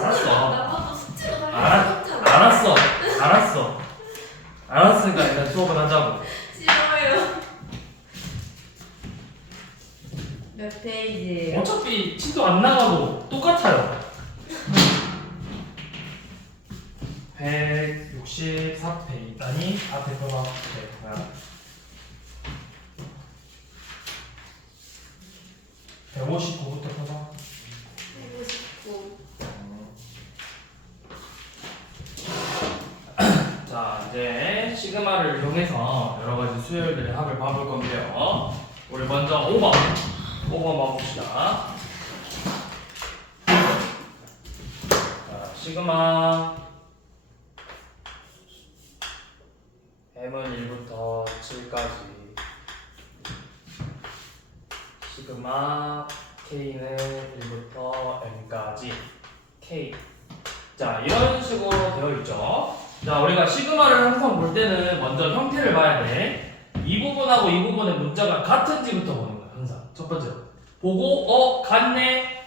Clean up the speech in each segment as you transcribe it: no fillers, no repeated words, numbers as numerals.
나빠도 숙제로 달라고 알았으니까 일단 수업은 하자고. 싫어요. 몇 페이지예요? 어차피 티도 안 나가고 똑같아요. 164페이지 아니 앞에 거봐. 네, 뭐야? 159부터 펴봐. 159. 자, 이제 시그마를 이용해서 여러 가지 수열들의 합을 봐볼 건데요. 우리 먼저 5번 봐봅시다. 자, 시그마 m은 1부터 7까지 시그마 k는 1부터 m까지 k. 자, 이런 식으로 되어 있죠. 자, 우리가 시그마를 항상 볼 때는 먼저 형태를 봐야 돼. 이 부분하고 이 부분의 문자가 같은지부터 보는 거야, 항상. 첫 번째로. 보고, 같네.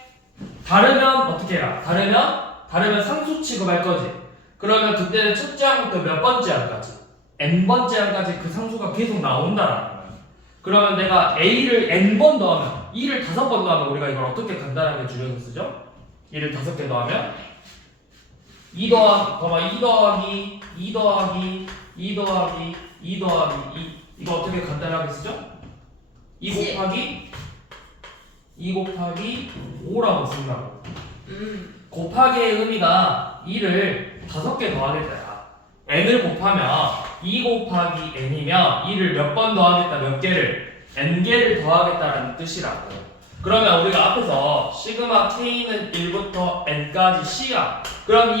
다르면 어떻게 해라? 다르면 상수 취급할 거지. 그러면 그때는 첫째 항부터 몇 번째 항까지? n번째 항까지 그 상수가 계속 나온다라는 거야. 그러면 내가 a를 n번 더하면, e를 5번 더하면 우리가 이걸 어떻게 간단하게 줄여서 쓰죠? e를 5개 더하면 2 더하기 2 더하기 2 더하기 2 더하기 2 이거 어떻게 간단하게 쓰죠? 2 곱하기 5라고 쓴다고. 곱하기의 의미가 2를 5개 더하겠다. n을 곱하면 2 곱하기 n이면 2를 몇 번 더하겠다, 몇 개를? n개를 더하겠다라는 뜻이라고. 그러면 우리가 앞에서 시그마 k는 1부터 n까지 c야. 그럼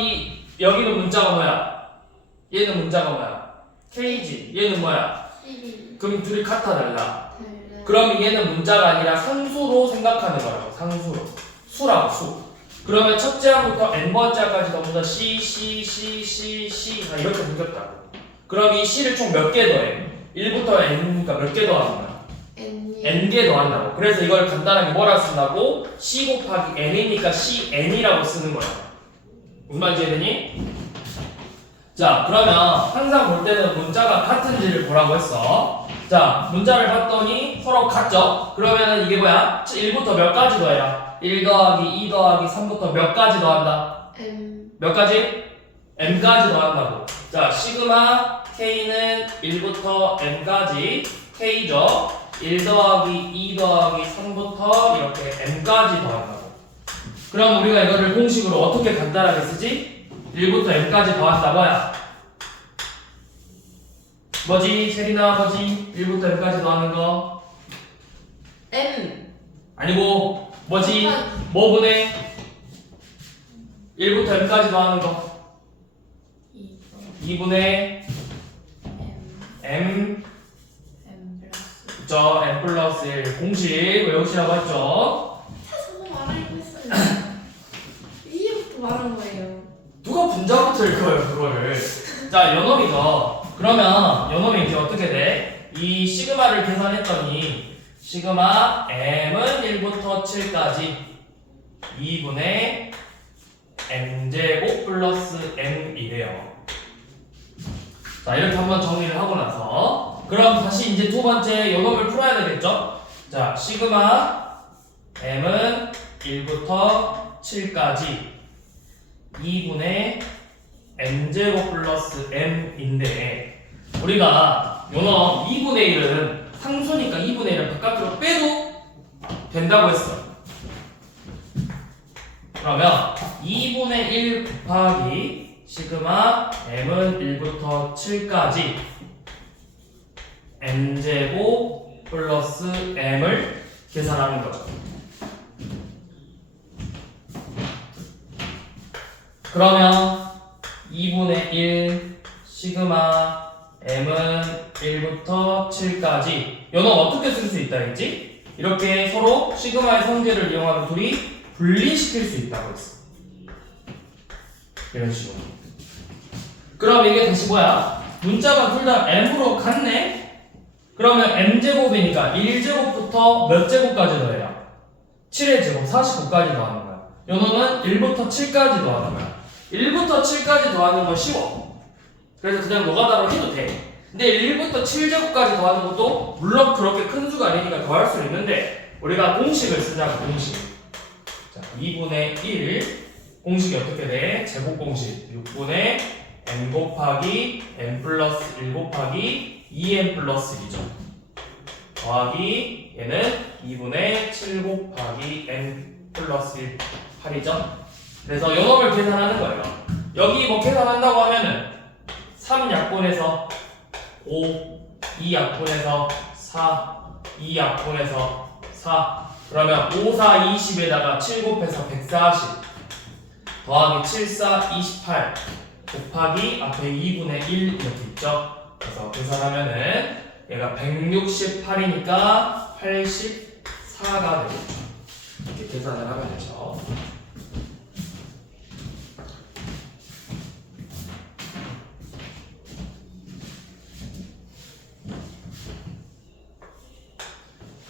여기는 문자가 뭐야? 얘는 문자가 뭐야? k지. 얘는 뭐야? 12. 그럼 둘이 같아 달라? 그럼 얘는 문자가 아니라 상수로 생각하는 거라고. 상수로. 수라고 수. 그러면 첫째 항부터 n번째 항까지 전부 다 c 다 이렇게 생겼다고. 그럼 이 c를 총 몇 개 더해? 1부터 n이니까 몇 개 더하는 거야? n개 더한다고. 그래서 이걸 간단하게 뭐라 쓴다고? c 곱하기 n이니까 cn이라고 쓰는 거야. 무슨 말인지 이해되니? 자, 그러면 항상 볼 때는 문자가 같은지를 보라고 했어. 자, 문자를 봤더니 서로 같죠? 그러면은 이게 뭐야? 1부터 몇 가지 더해라? 1 더하기 2 더하기 3부터 몇 가지 더한다? 몇 가지? n까지 더한다고. 자, 시그마 k는 1부터 n까지 k죠? 1 더하기 2 더하기 3부터 이렇게 n까지 더한다고. 그럼 우리가 이거를 공식으로 어떻게 간단하게 쓰지? 1부터 n까지 더한다 뭐야? 뭐지? 세리나 뭐지? 1부터 n까지 더하는 거? m. 아니고 뭐지? 뭐 분해? 1부터 n까지 더하는 거? 2분의 m 그쵸? m 플러스 1 공식 외우시라고 했죠? 저거 말하려고 했어요. 이제부터 말한 거예요. 누가 분자부터 읽어요 그거를. 자, 요놈이죠. 그러면 요놈이 이제 어떻게 돼? 이 시그마를 계산했더니 시그마 m은 1부터 7까지 2분의 m제곱 플러스 m이래요. 자, 이렇게 한번 정리를 하고 나서 그럼 다시 이제 두 번째 요놈을 풀어야 되겠죠? 자, 시그마 m은 1부터 7까지 2분의 m제곱 플러스 m인데 우리가 요놈 2분의 1은 상수니까 2분의 1을 바깥으로 빼도 된다고 했어. 그러면 2분의 1 곱하기 시그마 m은 1부터 7까지 m제곱 플러스 m을 계산하는 거죠. 그러면 2분의 1 시그마 m은 1부터 7까지 요놈 어떻게 쓸 수 있다 했지? 이렇게 서로 시그마의 성질을 이용하면 둘이 분리시킬 수 있다고 했어. 이런 식으로. 그럼 이게 다시 뭐야? 문자가 둘 다 m으로 같네? 그러면 m제곱이니까 1제곱부터 몇 제곱까지 더해요? 7의 제곱 49까지 더하는 거야. 요 놈은 1부터 7까지 더하는 거야. 1부터 7까지 더하는 건 쉬워. 그래서 그냥 노가다로 해도 돼. 근데 1부터 7제곱까지 더하는 것도 물론 그렇게 큰 수가 아니니까 더할 수는 있는데 우리가 공식을 쓰자고. 공식. 자, 2분의 1 공식이 어떻게 돼? 제곱 공식 6분의 n 곱하기 n 플러스 1 곱하기 2n 플러스 1이죠. 더하기 얘는 2분의 7 곱하기 n 플러스 1 8이죠. 그래서 요 놈을 계산하는 거예요. 여기 뭐 계산한다고 하면은 3약분해서 5, 2약분해서 4, 2약분해서 4 그러면 5, 4, 20에다가 7 곱해서 140 더하기 7, 4, 28 곱하기 앞에 2분의 1 이렇게 있죠. 그래서 계산하면은 얘가 168이니까 84가 되겠죠. 이렇게 계산을 하면 되죠.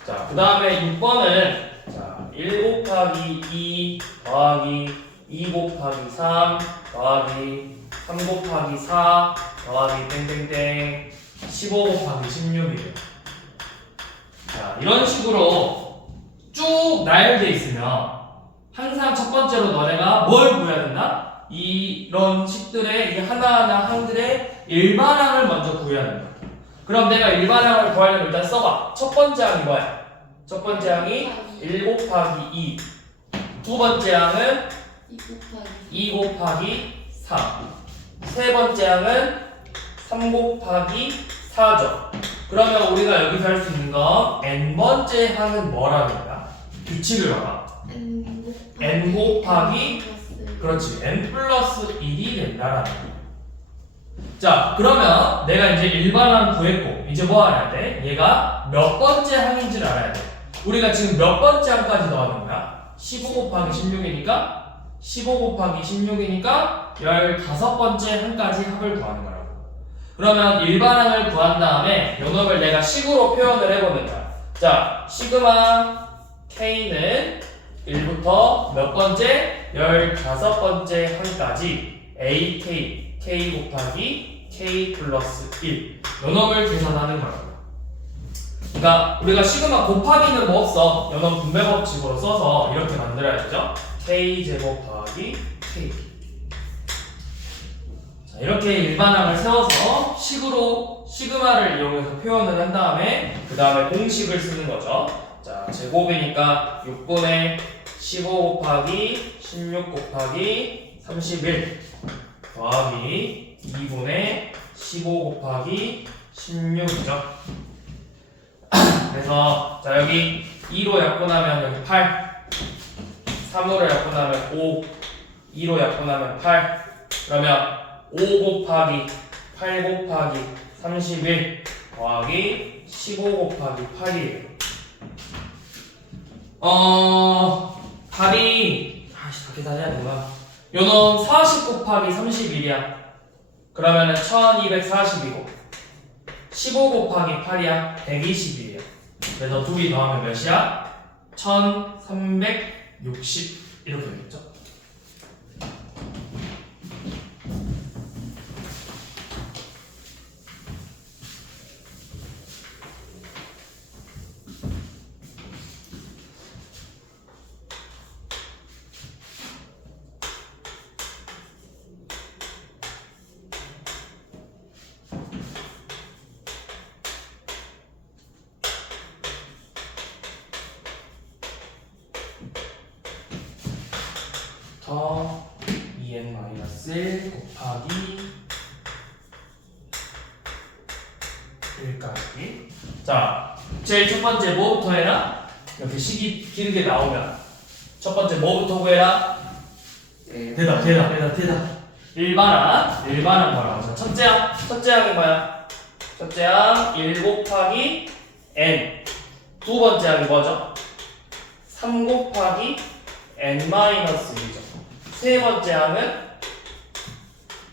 자, 그 다음에 6번은 자, 1 곱하기 2 더하기 2 곱하기 3 더하기 3 곱하기 4 더하기 땡땡땡 15 곱하기 16이에요. 자, 이런 식으로 쭉 나열되어 있으면 항상 첫 번째로 너네가 뭘 구해야 된다? 이런 식들의 이 하나하나 한들의 일반항을 먼저 구해야 된다. 그럼 내가 일반항을 구하려면 일단 써봐. 첫 번째 항이 뭐야? 첫 번째 항이 1 곱하기 2. 두 번째 항은 2 곱하기 3. 세 번째 항은 3 곱하기 4죠. 그러면 우리가 여기서 할 수 있는 건 n번째 항은 뭐라는 거야? 규칙을 봐봐. n 곱하기 그렇지. n 플러스 1이 된다라는 거야. 자, 그러면 내가 이제 일반항 구했고 이제 뭐 알아야 돼? 얘가 몇 번째 항인지를 알아야 돼. 우리가 지금 몇 번째 항까지 더하는 거야? 15 곱하기 16이니까 15 곱하기 16이니까 15번째 항까지 합을 구하는 거라고. 그러면 일반항을 구한 다음에 요 놈을 내가 식으로 표현을 해보는 거야. 자, 시그마 K는 1부터 몇 번째? 15번째 항까지 AK K 곱하기 K 플러스 1 요 놈을 계산하는 거라고. 그러니까 우리가 시그마 곱하기는 뭐 없어. 요 놈 분배 법칙으로 써서 이렇게 만들어야 되죠. K 제곱 더하기 K. 자, 이렇게 일반항을 세워서 식으로 시그마를 이용해서 표현을 한 다음에 그 다음에 공식을 쓰는 거죠. 자, 제곱이니까 6분의 15 곱하기 16 곱하기 31 더하기 2분의 15 곱하기 16이죠. 그래서 자, 여기 2로 약분하면 여기 8, 3으로 약분하면 5, 2로 약분하면 8. 그러면 5 곱하기 8 곱하기 31 더하기 15 곱하기 8이에요. 답이 다 계산해야 되나? 요놈 40 곱하기 31이야. 그러면은 1240이고 15 곱하기 8이야. 120이에요. 그래서 둘이 더하면 몇이야? 1360 이렇게 되겠죠? 더 2n-1 곱하기 1까지. 자, 제일 첫 번째 뭐부터 해라? 이렇게 식이 길게 나오면 첫 번째 뭐부터 구해라? 대답. 일반항 뭐라고 하죠? 첫째 항이 뭐야? 첫째 항 1 곱하기 n. 두 번째 항이 뭐죠? 3 곱하기 n-1이죠. 세 번째 항은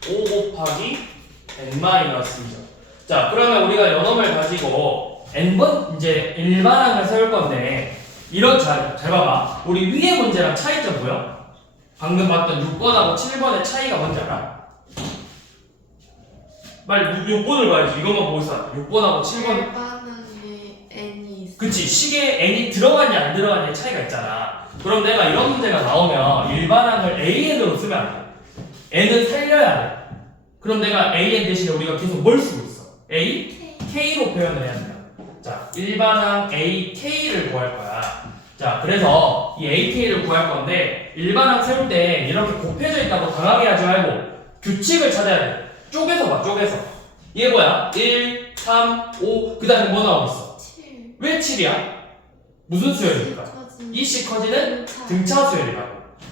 5 곱하기 n-2죠. 자, 그러면 우리가 요놈을 가지고 n번 이제 일반항을 세울 건데 이런 잘 봐봐. 우리 위에 문제랑 차이점 보여? 방금 봤던 6번하고 7번의 차이가 뭔지 알아? 빨리 6번을 봐야지. 이것만 보고 있어. 6번하고 7번. 일반항에 n이 있어. 그치, 식에 n이 들어가냐 안 들어가냐의 차이가 있잖아. 그럼 내가 이런 문제가 나오면 일반항을 an으로 쓰면 안 돼. n은 살려야 돼. 그럼 내가 an 대신에 우리가 계속 뭘 쓰고 있어? a? k로 표현을 해야 돼요. 자, 일반항 ak를 구할 거야. 자, 그래서 이 ak를 구할 건데 일반항 세울 때 이렇게 곱해져 있다고 당하게 하지 말고 규칙을 찾아야 돼. 쪼개서 봐, 쪼개서. 이게 뭐야? 1, 3, 5, 그 다음에 뭐 나오고 있어? 7. 왜 7이야? 무슨 수열입니까? 이씩 커지는 등차 수열이라고.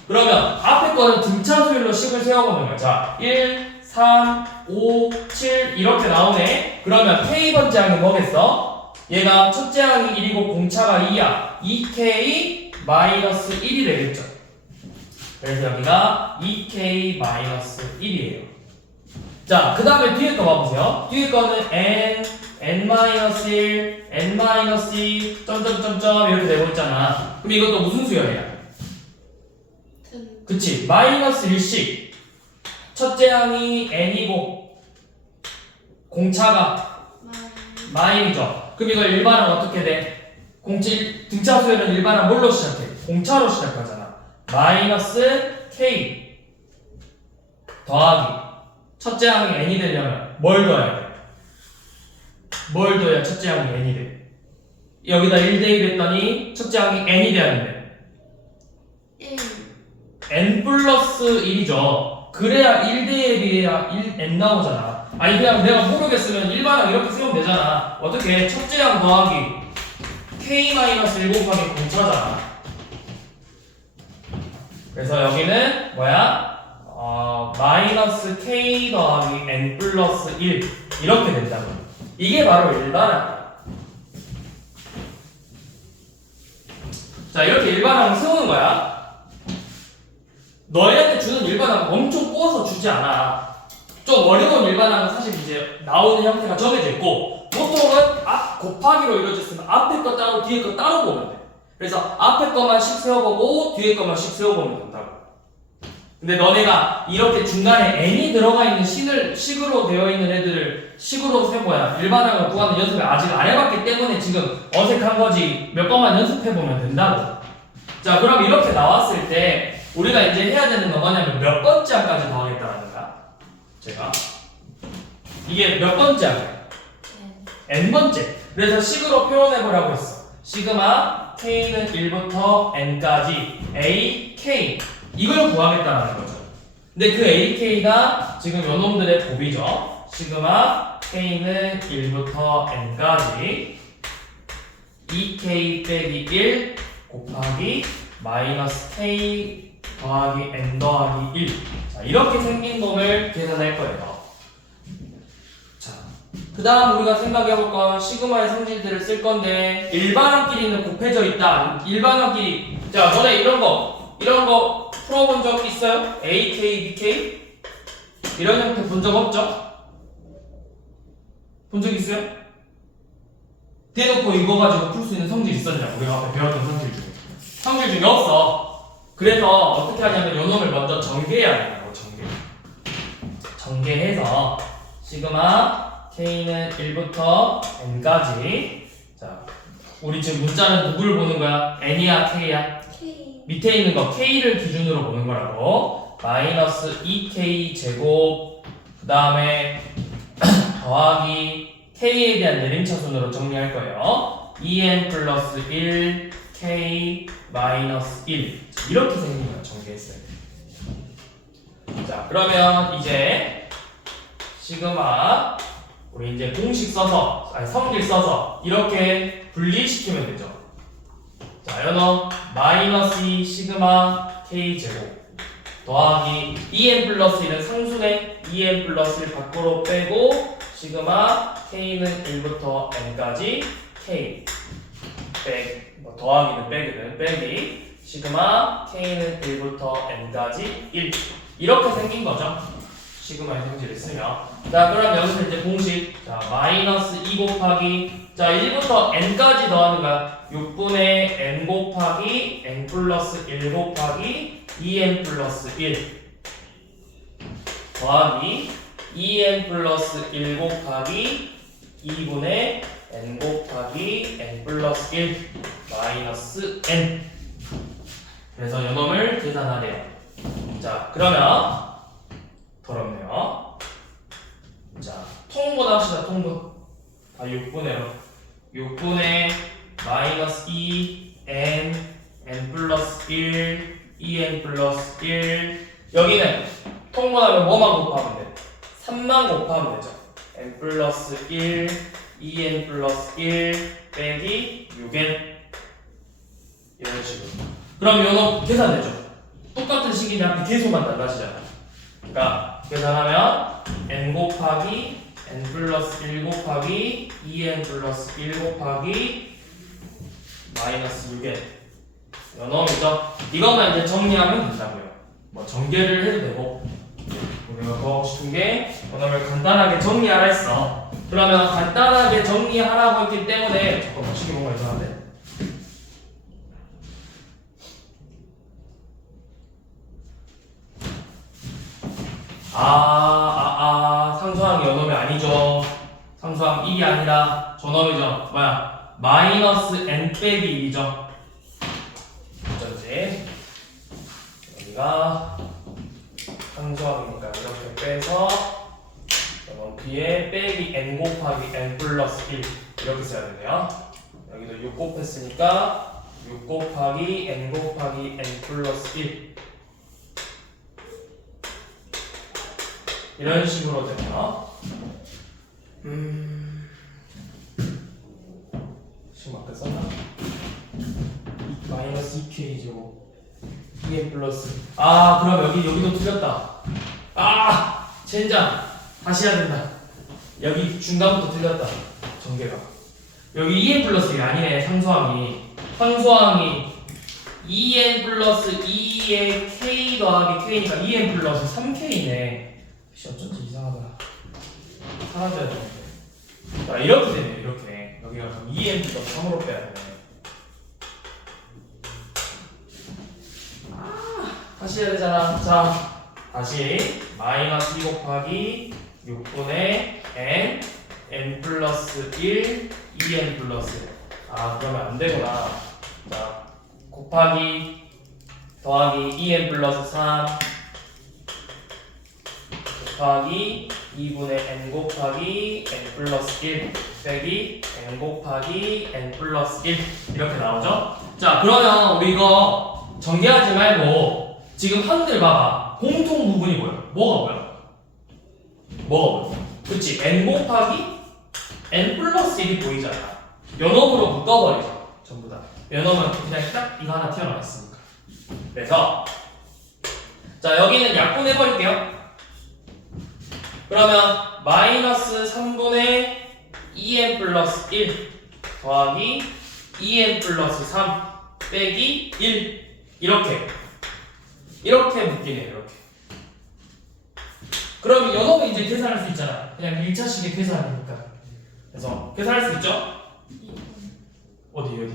그러면 앞에 거는 등차 수열로 식을 세워보는 거야. 자, 1, 3, 5, 7 이렇게 나오네. 그러면 K번째 항이 뭐겠어? 얘가 첫째 항이 1이고 공차가 2야. 2K-1이 되겠죠. 그래서 여기가 2K-1이에요. 자, 그 다음에 뒤에 거 봐보세요. 뒤에 거는 n-1, n-2, 점점점점 이렇게 되고 있잖아. 그럼 이것도 무슨 수열이야? 그치, 마이너스 1씩 첫째 항이 n이고 공차가 마일이죠. 그럼 이걸 일반항 어떻게 돼? 등차 수열은 일반항 뭘로 시작해? 공차로 시작하잖아. 마이너스 k 더하기 첫째 항이 n이 되려면 뭘 더해야 돼? 뭘 더해야 첫째 항이 n이 돼? 여기다 1 대입했더니 첫째 항이 n이 돼야 되는데 1. n 플러스 1이죠. 그래야 1 대입해야 1n 나오잖아. 아니 그냥 내가 모르겠으면 일반항 이렇게 쓰면 되잖아. 어떻게? 첫째 항 더하기 k-1 곱하기 공차잖아. 그래서 여기는 뭐야? 마이너스 k 더하기 n 플러스 1 이렇게 된다고. 이게 바로 일반항이야. 자, 이렇게 일반항을 세우는 거야. 너희한테 주는 일반항은 엄청 꼬아서 주지 않아. 좀 어려운 일반항은 사실 이제 나오는 형태가 정해져 있고 보통은 앞 곱하기로 이루어졌으면 앞에 거 따로 뒤에 거 따로 보면 돼. 그래서 앞에 거만 씩 세워보고 뒤에 거만 씩 세워보면 된다고. 근데 너네가 이렇게 중간에 n이 들어가 있는 식으로 되어 있는 애들을 식으로 세모야 일반항을 구하는 연습을 아직 안 해봤기 때문에 지금 어색한 거지. 몇 번만 연습해보면 된다고. 자, 그럼 이렇게 나왔을 때 우리가 이제 해야 되는 건 뭐냐면 몇 번째 항까지 더하겠다는 거야. 제가 이게 몇 번째 항이야? n번째. 그래서 식으로 표현해보라고 했어. 시그마 k는 1부터 n까지 ak 이걸 구하겠다는 거죠. 근데 그 ak가 지금 요놈들의 곱이죠. 시그마 k는 1부터 n까지 2k 빼기 1 곱하기 마이너스 k 더하기 n 더하기 1. 자, 이렇게 생긴 놈을 계산할 거예요. 자, 그 다음 우리가 생각해볼 건 시그마의 성질들을 쓸 건데 일반항끼리는 곱해져 있다. 일반항끼리. 자, 너네 이런 거 풀어본 적 있어요? AK, BK? 이런 형태 본 적 없죠? 본 적 있어요? 대놓고 이거 가지고 풀 수 있는 성질 있었냐? 우리가 앞에 배웠던 성질 중에. 성질 중에 없어. 그래서 어떻게 하냐면 요 놈을 먼저 전개해야 된다고. 전개해서 시그마 k는 1부터 n까지. 자, 우리 지금 문자는 누구를 보는 거야? n이야 k야? K. 밑에 있는 거 k를 기준으로 보는 거라고. 마이너스 2k 제곱 그 다음에 더하기 k에 대한 내림차순으로 정리할 거예요. 2n 플러스 1 k 마이너스 1 이렇게 생긴 거 전개했어요. 자, 그러면 이제 시그마 우리 이제 공식 써서 성질 써서 이렇게 분리시키면 되죠. 자, 연어 마이너스 2 시그마 k 제곱 더하기 2n 플러스 1은 상수네. 2n 플러스 1 밖으로 빼고 시그마 k는 1부터 n까지 k 더하기는 빼기 시그마 k는 1부터 n까지 1 이렇게 생긴 거죠. 시그마의 성질을 쓰면. 자, 그럼 여기서 이제 공식. 자, 마이너스 2 곱하기 자 1부터 n까지 더하는 거야. 6분의 n 곱하기 n 플러스 1 곱하기 2n 플러스 1 더하기 2n 플러스 1 곱하기 2분의 n 곱하기 n 플러스 1 마이너스 n. 그래서 요놈을 계산하래요. 자, 그러면 더럽네요. 자, 통분 합시다. 통분. 6분의 6분의 마이너스 2 n 플러스 1 2n 플러스 1. 여기는 통분하면 뭐만 곱하면 돼? 3만 곱하면 되죠. n 플러스 1 2n 플러스 1 빼기 6n 이런 식으로. 그럼 요놈 계산되죠? 똑같은 식이니 앞에 계속만 달라지잖아. 그러니까 계산하면 n 곱하기 n 플러스 1 곱하기 2n 플러스 1 곱하기 마이너스 6n 요놈이죠. 이것만 이제 정리하면 된다고요. 뭐 전개를 해도 되고 우리가 더 하고 싶은 게 요놈을 간단하게 정리하라 했어. 그러면 간단하게 정리하라고 했기 때문에 잠깐만 식이 뭔가 이상한데? 상수항이 요놈이 아니죠. 상수항 1이 아니라 저놈이죠. 뭐야? 마이너스 n 빼기 1이죠. 어쩐지 여기가 상수항이니까 이렇게 빼서 요놈 뒤에 빼기 n 곱하기 n 플러스 1 이렇게 써야 되네요. 여기도 6 곱했으니까 6 곱하기 n 곱하기 n 플러스 1 이런 식으로 되네요. 지금 아까 썼나? 마이너스 2k죠. 2n 플러스. 그럼 여기도 틀렸다. 젠장. 다시 해야 된다. 여기 중간부터 틀렸다. 전개가. 여기 2n 플러스 1이 아니네. 상수항이 2n 플러스 2의 k 더하기 k니까 2n 플러스 3k네. 어쩐지 이상하더라. 사라져야 되는데. 자, 이렇게 되네. 이렇게 여기가 그럼 2n 플러스 3으로 빼야 되네. 다시 해야 되잖아. 자, 다시 마이너스 2 곱하기 6분의 n 플러스 1 2n 플러스. 그러면 안 되구나. 자, 곱하기 더하기 2n 플러스 3 곱하기 2분의 n 곱하기 n 플러스 1 빼기 n 곱하기 n 플러스 1 이렇게 나오죠? 자, 그러면 우리 이거 전개하지 말고 지금 한들 봐봐. 공통 부분이 뭐야? 뭐가 보여? 그치? n 곱하기 n 플러스 1이 보이잖아. 연업으로 묶어버리죠. 전부 다. 연업은 그냥 딱 이거 하나 튀어나와 있으니까. 그래서 자, 여기는 약분해버릴게요. 그러면 마이너스 3분의 2n 플러스 1 더하기 2n 플러스 3 빼기 1 이렇게 묶이네요. 이렇게. 그럼 연업은 이제 계산할 수 있잖아. 그냥 1차식의 계산이니까. 그래서 계산할 수 있죠? 어디? 이거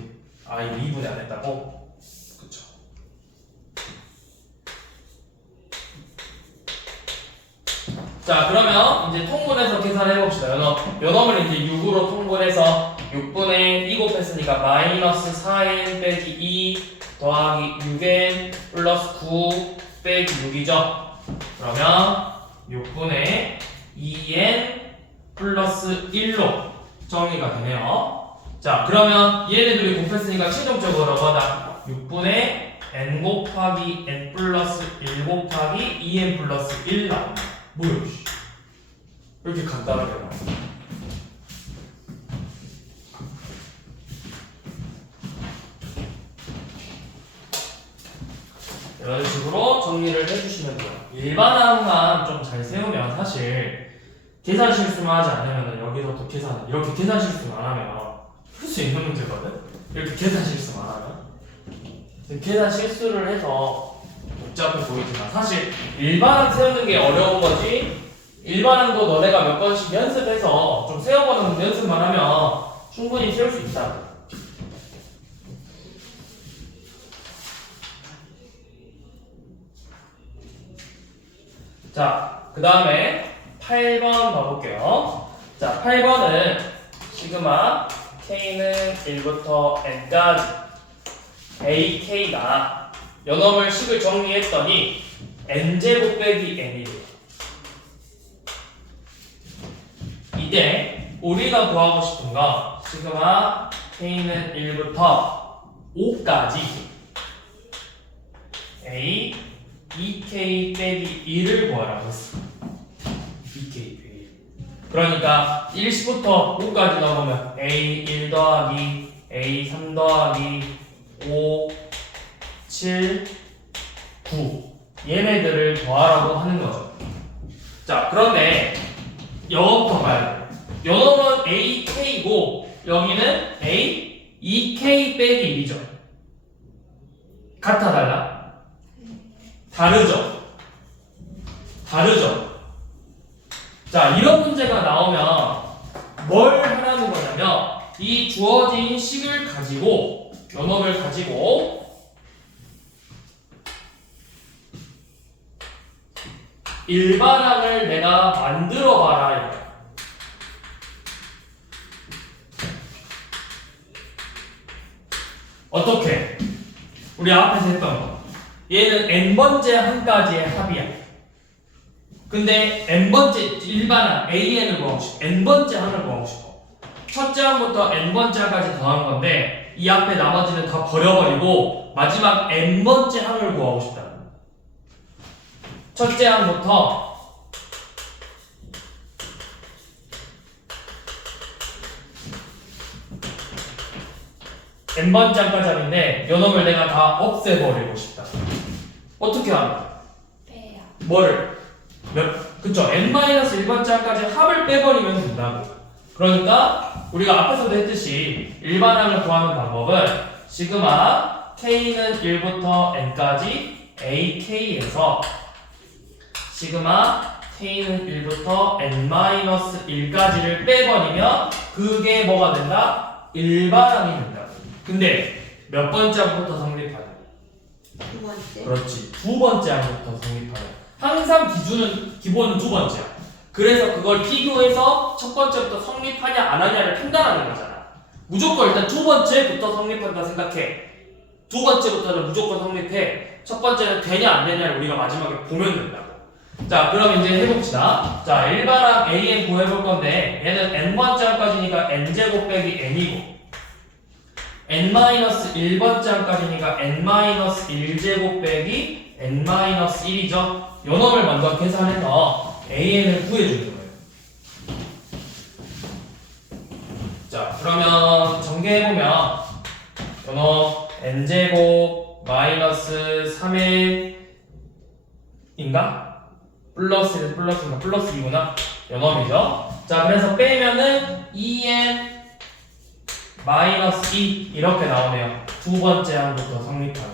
2분의 안 했다고? 그쵸. 자, 그러면 이제 통분해서 계산해 봅시다. 연업을 이제 6으로 통분해서 6분의 2 곱했으니까 마이너스 4n 빼기 2 더하기 6n 플러스 9 빼기 6이죠. 그러면 6분의 2n 플러스 1로 정리가 되네요. 자, 그러면 얘네들이 곱했으니까 최종적으로 뭐다? 6분의 n 곱하기 n 플러스 1 곱하기 2n 플러스 1 나옵니다. 뭐야? 왜 이렇게 간단하게 나와? 이런 식으로 정리를 해주시면 돼요. 일반항만 좀 잘 세우면 사실 계산 실수만 하지 않으면 여기서 또 이렇게 계산 실수만 하면 풀 수 있는 문제거든? 이렇게 계산 실수만 하면 계산 실수를 해서 복잡해 보이지만 사실 일반항 세우는 게 어려운 거지 일반항도 너네가 몇 번씩 연습해서 좀 세워보는 연습만 하면 충분히 세울 수 있다. 자, 그 다음에 8번 가볼게요. 자, 8번은 시그마 k는 1부터 n까지 ak가 연어물 식을 정리했더니 n제곱 빼기 n이래요. 이때 우리가 구하고 싶은 거 시그마 k는 1부터 5까지 a 2k 빼기 1을 구하라고 했어. 2k 빼기 1. 그러니까 1시부터 5까지 넣으면 a1 더하기 a3 더하기 5 7 9 얘네들을 더하라고 하는 거죠. 자, 그런데 영어부터 봐야 돼. 영어는 ak고 여기는 a 2k 빼기 1이죠. 같아 달라? 다르죠? 다르죠? 자, 이런 문제가 나오면 뭘 하라는 거냐면 이 주어진 식을 가지고 연어를 가지고 일반항을 내가 만들어 봐라 이거야. 어떻게? 우리 앞에서 했던 거. 얘는 n번째 항까지의 합이야. 근데 n번째 일반항 an을 구하고 싶어. n번째 항을 구하고 싶어. 첫째 항부터 n번째 항까지 더한 건데 이 앞에 나머지는 다 버려버리고 마지막 n번째 항을 구하고 싶다. 첫째 항부터 n번째 항까지 하는데 요놈을 내가 다 없애버리고 싶다. 어떻게 하면? 빼요. 뭐를? 그쵸, n-1번째 항까지 합을 빼버리면 된다고. 그러니까 우리가 앞에서도 했듯이 일반항을 구하는 방법은 시그마 k는 1부터 n까지 ak에서 시그마 k는 1부터 n-1까지를 빼버리면 그게 뭐가 된다? 일반항이 된다. 근데 몇 번째 항부터 성립하냐? 두 번째. 그렇지. 두 번째 항부터 성립하냐. 항상 기본은 두 번째야. 그래서 그걸 비교해서 첫 번째부터 성립하냐 안 하냐를 판단하는 거잖아. 무조건 일단 두 번째부터 성립한다 생각해. 두 번째부터는 무조건 성립해. 첫 번째는 되냐 안 되냐를 우리가 마지막에 보면 된다고. 자, 그럼 이제 해봅시다. 자, 일반항 an 구해볼 건데 얘는 n번째 항까지니까 n제곱 빼기 n이고 n-1번째 항까지니까 n-1제곱 빼기 n-1이죠. 요 놈을 먼저 계산해서 an을 구해주는 거예요. 자, 그러면 전개해보면 요 놈 n제곱 마이너스 3의 인가? 플러스인가? 플러스 2구나. 요 놈이죠. 자, 그래서 빼면은 2n 마이너스 2 이렇게 나오네요. 두 번째 항부터 성립하는.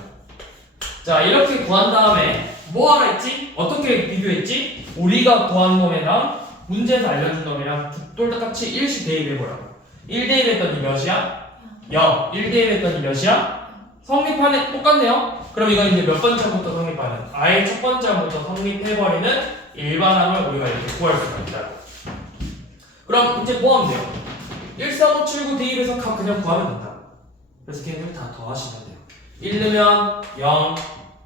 자, 이렇게 구한 다음에 뭐 하라 했지? 어떻게 비교했지? 우리가 구한 놈이랑 문제에서 알려준 놈이랑 똑같이 1씩 대입해보라고. 1 대입했더니 몇이야? 0. 1 대입했더니 몇이야? 성립하네. 똑같네요. 그럼 이건 이제 몇 번째부터 성립하는? 아예 첫 번째부터 성립해버리는 일반항을 우리가 이렇게 구할 수가 있다고. 그럼 이제 뭐 하면 돼요? 1, 4, 5, 7, 9 대입해서 값 그냥 구하면 된다. 그래서 걔네들 다 더하시면 돼요. 1 넣으면 0,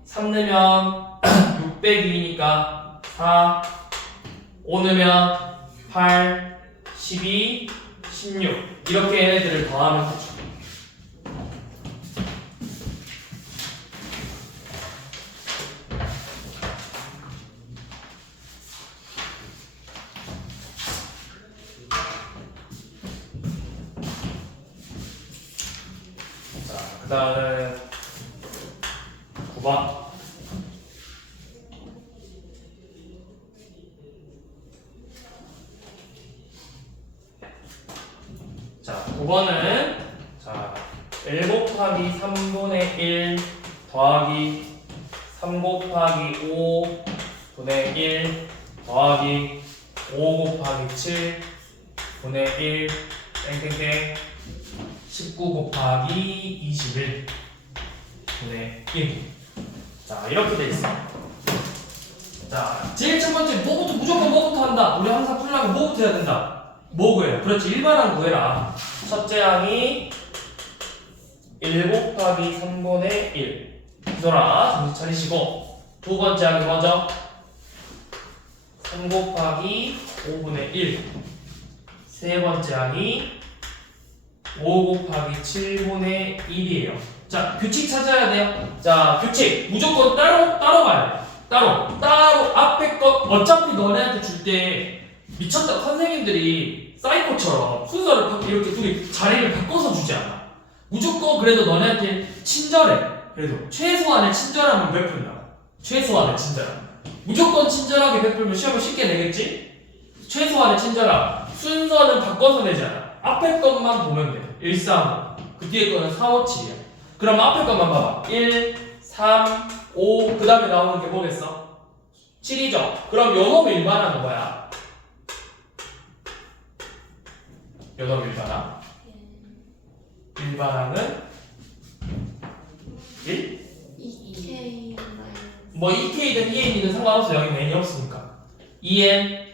3 넣으면 6 빼기 2니까 4, 5 넣으면 8, 12, 16 이렇게 얘네들을 더하면 되죠. 그 다음에 9번. 자, 9번은 자, 1 곱하기 3분의 1 더하기 3 곱하기 5 분의 1 더하기 5 곱하기 7 분의 1 땡땡땡 19 곱하기 21 분의 1. 자, 이렇게 돼 있어. 자, 제일 첫 번째 뭐부터 무조건 뭐부터 한다. 우리 항상 풀려면 뭐부터 해야 된다. 뭐 구해요? 그렇지, 일반항 구해라. 첫째 항이 1 곱하기 3분의 1. 기소라 정신 차리시고. 두 번째 항이 뭐죠? 3 곱하기 5분의 1. 세 번째 항이 5 곱하기 7분의 1이에요. 자, 규칙 찾아야 돼요. 자, 규칙 무조건 따로 가야 돼요. 따로 앞에 거 어차피 너네한테 줄 때 미쳤다 선생님들이 사이코처럼 순서를 이렇게 두 자리를 바꿔서 주지 않아. 무조건 그래도 너네한테 친절해. 그래도 최소한의 친절함을 베푼다. 최소한의 친절함. 무조건 친절하게 베풀면 시험을 쉽게 내겠지? 최소한의 친절함. 순서는 바꿔서 내지 않아. 앞에 것만 보면 돼. 1, 3, 5. 그 뒤에 거는 4, 5, 7이야. 그럼 앞에 것만 봐봐. 1, 3, 5. 그 다음에 나오는 게 뭐겠어? 7이죠? 그럼 요놈 일반항은 뭐야? 요놈 일반항. 일반항은 1? 2K 뭐 2K든 2N이든 상관없어. 여기 N이 없으니까. 2N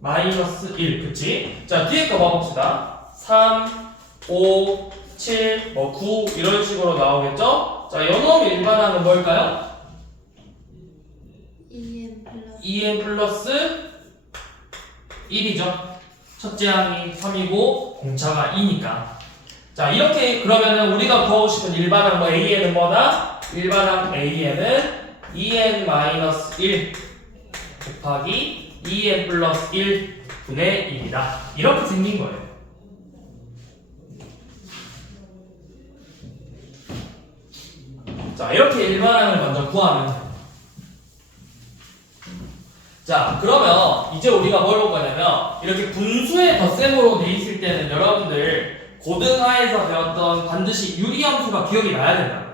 마이너스 1. 그치? 자, 뒤에 거 봐봅시다. 3, 5, 7, 뭐 9 이런 식으로 나오겠죠? 자, 요놈 일반항은 뭘까요? 2n 플러스 1이죠. 첫째 항이 3이고 공차가 2니까. 자, 이렇게 그러면은 우리가 구하고 싶은 일반항 뭐 AN은 뭐다? 일반항 AN은 2n 마이너스 1 곱하기 2n 플러스 1 분의 1이다. 이렇게 생긴 거예요. 자, 이렇게 일반항을 먼저 구하면 돼요. 자, 그러면 이제 우리가 뭘 볼 거냐면 이렇게 분수의 덧셈으로 돼 있을 때는 여러분들 고등하에서 배웠던 반드시 유리함수가 기억이 나야 된다.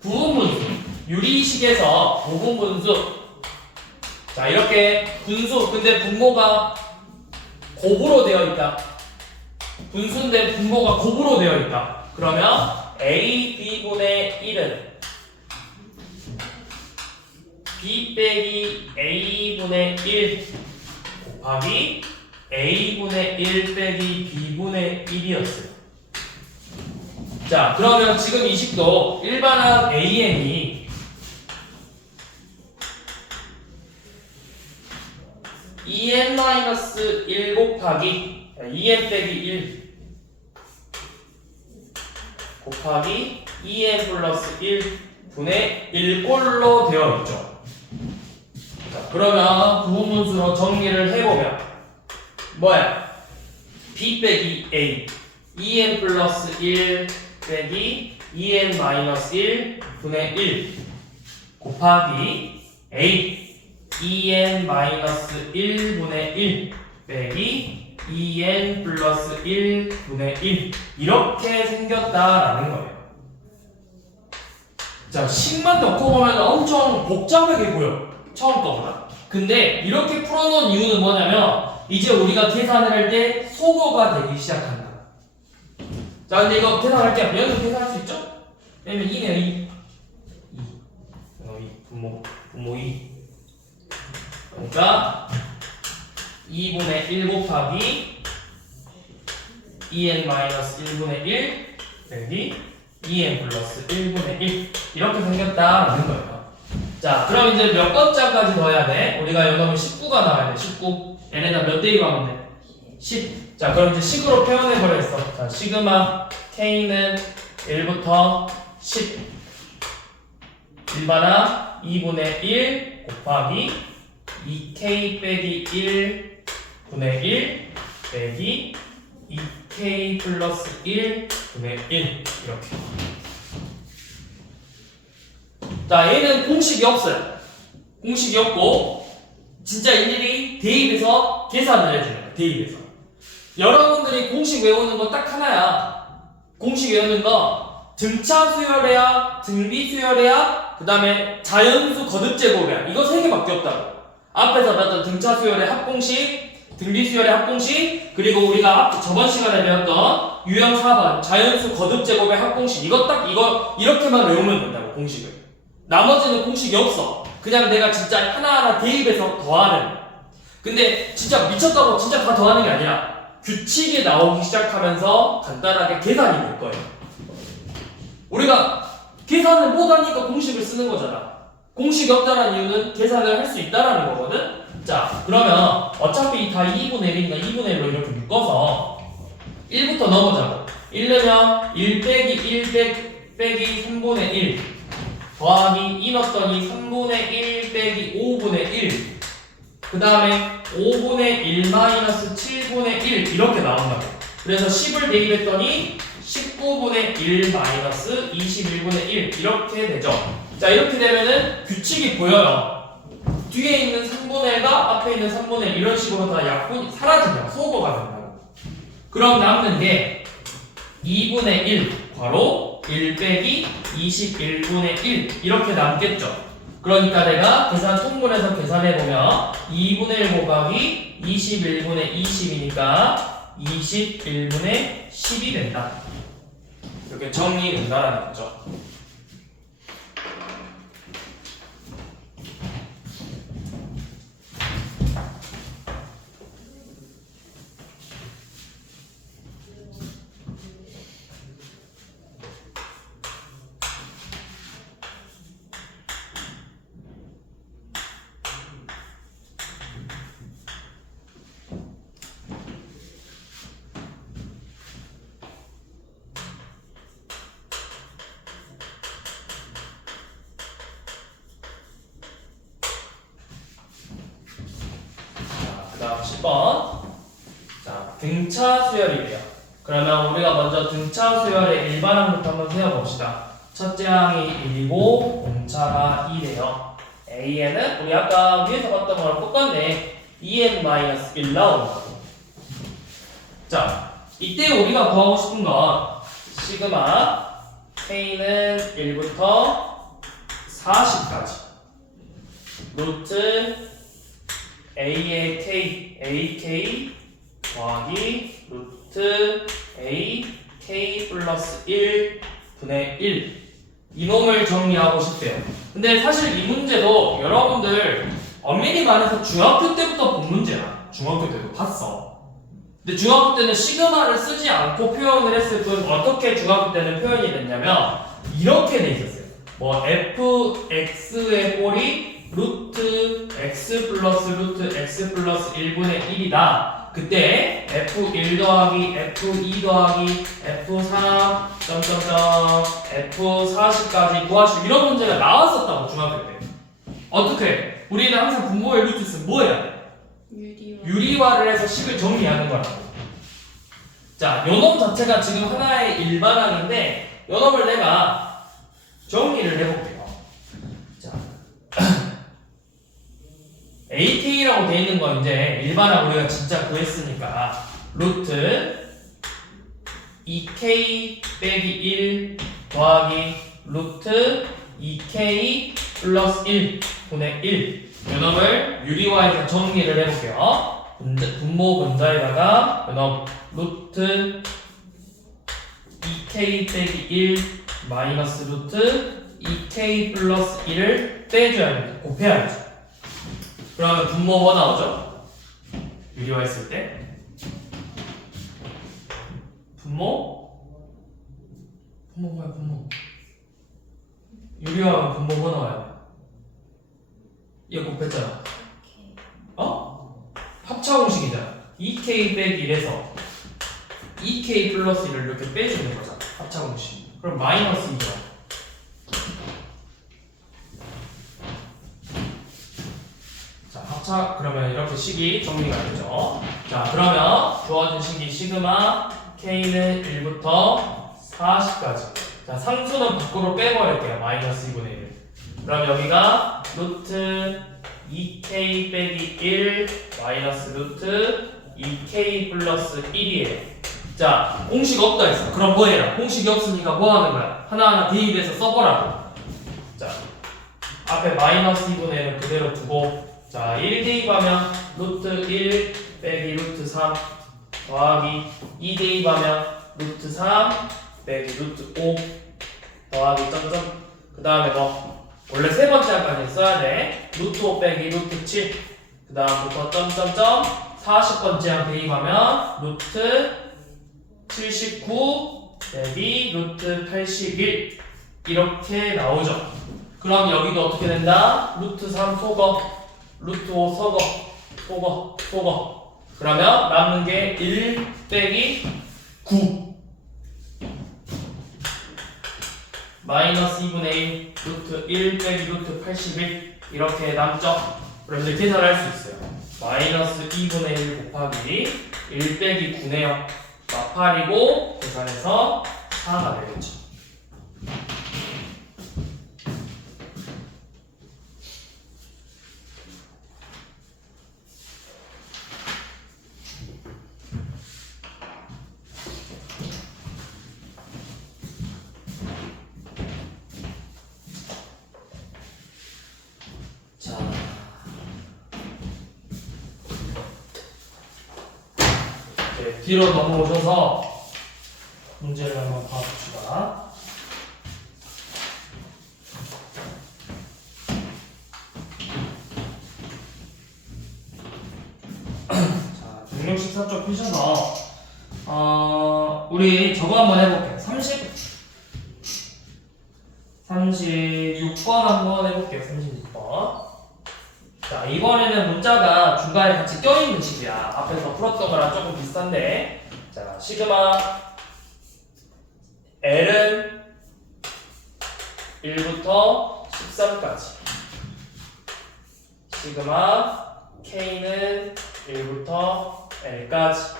부분분수, 유리식에서 부분분수. 자, 이렇게 분수, 근데 분모가 곱으로 되어 있다. 분수인데 분모가 곱으로 되어 있다. 그러면 a b분의 1은 b 빼기 a분의 1 곱하기 a분의 1 빼기 b분의 1이었어요. 자, 그러면 지금 이 식도 일반항 AN이 2n-1 곱하기 2n 빼기 1 곱하기 2n 플러스 1 분의 1꼴로 되어 있죠. 자, 그러면 부분분수로 정리를 해보면 뭐야? b 빼기 a 2n 플러스 1 빼기 2n 마이너스 1 분의 1 곱하기 a 2n 마이너스 1 분의 1 빼기 2n 플러스 1 분의 1 이렇게 생겼다라는 거예요. 자, 식만 넣고 보면 엄청 복잡하게 보여. 처음 거보다. 근데 이렇게 풀어놓은 이유는 뭐냐면 이제 우리가 계산을 할 때 소거가 되기 시작한다. 자, 근데 이거 계산할게요. 얘는 계산할 수 있죠? 왜냐면 2네요. 2 분모 2. 그러니까 2분의 1 곱하기 2n-1분의 1 빼기 2n 플러스 1분의 1 이렇게 생겼다라는 거예요. 자, 그럼 이제 몇 번째까지 넣어야 돼? 우리가 여기 넣으면 19가 나와야 돼. 19. 얘네가 몇 대입하면 돼? 10. 자, 그럼 이제 식으로 표현해버렸어. 자, 시그마 K는 1부터 10. 일반항 2분의 1 곱하기 2K 빼기 1 분의 1 빼기 2K 플러스 1 분의 1 이렇게. 자, 얘는 공식이 없어요. 공식이 없고 진짜 일일이 대입해서 계산을 해주는 거예요. 대입해서. 여러분들이 공식 외우는 거 딱 하나야. 공식 외우는 거 등차 수열해야, 등비 수열해야, 그 다음에 자연수 거듭 제곱이야. 이거 세 개밖에 없다고. 앞에서 배웠던 등차 수열의 합공식, 등비 수열의 합공식, 그리고 우리가 저번 시간에 배웠던 유형 4번 자연수 거듭 제곱의 합공식. 이거 딱 이거 이렇게만 외우면 된다고 공식을. 나머지는 공식이 없어. 그냥 내가 진짜 하나하나 대입해서 더하는. 근데 진짜 미쳤다고 진짜 다 더하는 게 아니라 규칙이 나오기 시작하면서 간단하게 계산이 될 거예요. 우리가 계산을 못하니까 공식을 쓰는 거잖아. 공식이 없다는 이유는 계산을 할 수 있다라는 거거든. 자, 그러면 어차피 다 2분의 1이니까 2분의 1로 이렇게 묶어서 1부터 넣어보자고. 1 넣으면 1 빼기 1 빼기 3분의 1 더하기 2 넣었더니 3분의 1 빼기 5분의 1 그 다음에 5분의 1 마이너스 7분의 1 이렇게 나온다고. 그래서 10을 대입했더니 19분의 1 마이너스 21분의 1 이렇게 되죠. 자, 이렇게 되면은 규칙이 보여요. 뒤에 있는 3분의 1과 앞에 있는 3분의 1 이런 식으로 다 약분이 사라진다. 소거가 된다고. 그럼 남는 게 2분의 1 괄호 1 빼기 21분의 1 이렇게 남겠죠. 그러니까 내가 계산 통분해서 계산해보면 2분의 1 곱하기 21분의 20이니까 21분의 10이 된다. 이렇게 정리된다라는 거죠. 그 다음 10번. 자, 등차 수열이래요. 그러면 우리가 먼저 등차 수열의 일반항부터 한번 세워봅시다. 첫째 항이 1이고 공차가 2래요. AN은 우리 아까 위에서 봤던 거랑 똑같네. 2n-1 나온다고. 자, 이때 우리가 구하고 싶은 건 시그마 K는 1부터 40까지 루트 A의 K, AK 더하기 루트 A, K 플러스 1 분의 1 이놈을 정리하고 싶대요. 근데 사실 이 문제도 여러분들 엄밀히 말해서 중학교 때부터 본 문제야. 중학교 때도 봤어. 근데 중학교 때는 시그마를 쓰지 않고 표현을 했을 뿐 어떻게 중학교 때는 표현이 됐냐면 이렇게 돼 있었어요. 뭐 fx의 꼴이 루트 x 플러스 루트 x 플러스 1분의 1이다. 그때 f1 더하기 f2 더하기 f3 점점점 f40까지 구하실 이런 문제가 나왔었다고 중학교 때. 어떻게? 우리는 항상 분모의 루트 쓰면 뭐 해야 돼? 유리화를 해서 식을 정리하는 거라고. 자, 요놈 자체가 지금 하나의 일반항인데 요놈을 내가 정리를 해볼게요. 자, AK라고 돼 있는 건 이제 일반항 우리가 진짜 구했으니까 루트 2K 빼기 1 더하기 루트 2K 플러스 1 분의 1 요놈을 유리화해서 정리를 해볼게요. 분모 분자에다가 요놈 루트 2K 빼기 1 마이너스 루트 2K 플러스 1을 빼줘야 됩니다. 곱해야죠. 그러면 분모 뭐 나오죠? 유리화했을 때 분모 뭐야 분모 유리화하면 분모 뭐 나와야 돼? 이거 곱했잖아. 어? 합차 공식이잖아. 2K 빼기 1에서 2K 플러스 1을 이렇게 빼주는 거잖아. 합차 공식. 그럼 마이너스 2죠. 자, 합차 그러면 이렇게 식이 정리가 되죠. 자, 그러면 주어진 식이 시그마 K는 1부터 40까지. 자, 상수는 밖으로 빼버릴게요. 마이너스 2분의 1. 그럼 여기가 루트 2K 빼기 1 마이너스 루트 2K 플러스 1이에요. 자, 공식 없다 했어. 그럼 뭐 해라? 공식이 없으니까 뭐 하는 거야? 하나하나 대입해서 써보라고. 자, 앞에 마이너스 2분의 1은 그대로 두고 자, 1 대입하면 루트 1 빼기 루트 3 더하기 2 대입하면 루트 3 빼기 루트 5 더하기 점점 그 다음에 뭐 원래 세 번째 항까지 써야 돼. 루트 5 빼기 루트 7. 그 다음부터 점점점 40번째 항 대입하면 루트 79 빼기 루트 81 이렇게 나오죠. 그럼 여기도 어떻게 된다? 루트 3 속어, 루트 5 속어, 속어. 그러면 남는 게 1 빼기 9 마이너스 2분의 1 루트 1 빼기 루트 81 이렇게 남죠. 그럼 이제 계산할 수 있어요. 마이너스 2분의 1 곱하기 1 빼기 9네요. 8이고 계산해서 4가 되겠죠. 뒤로 넘어오셔서 문제를 한번 봐봅시다. 자, 164쪽 펴셔서 우리 저거 한번 해볼게요. 36번 한번 해볼게요. 36번. 자, 이번에는 문자가 중간에 같이 껴있는 식이야. 앞에서 풀었던 거랑 조금 비슷한데. 자, 시그마 L은 1부터 13까지. 시그마 K는 1부터 L까지.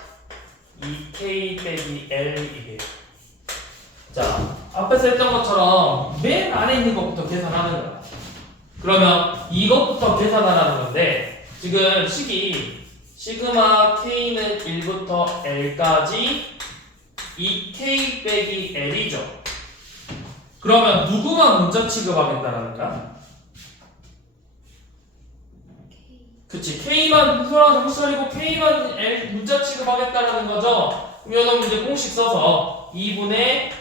2K 빼기 L이래요. 자, 앞에서 했던 것처럼 맨 안에 있는 것부터 계산하는 거야. 그러면 이것부터 계산하라는 건데 지금 식이 시그마 K는 1부터 L까지 2K 빼기 L이죠. 그러면 누구만 문자 취급하겠다라는 거야? 그치, K만 분수랑 정수리고 K만 L 문자 취급하겠다라는 거죠. 그러면 이제 공식 써서 2분의